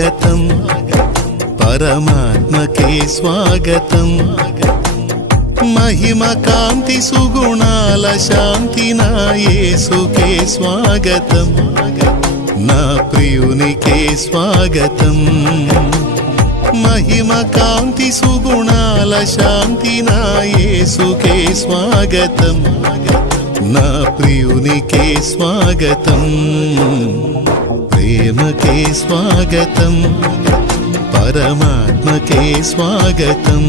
స్వాగతం పరమాత్మకే స్వాగతం మహిమ కాంతి సుగుణాల శాంతి నా యేసుకే స్వాగతం నా ప్రియునికే స్వాగతం మహిమ కాంతి సుగుణాల శాంతి నా యేసుకే స్వాగతం నా ప్రియునికే స్వాగతం ప్రేమకే స్వాగతం పరమాత్మకే స్వాగతం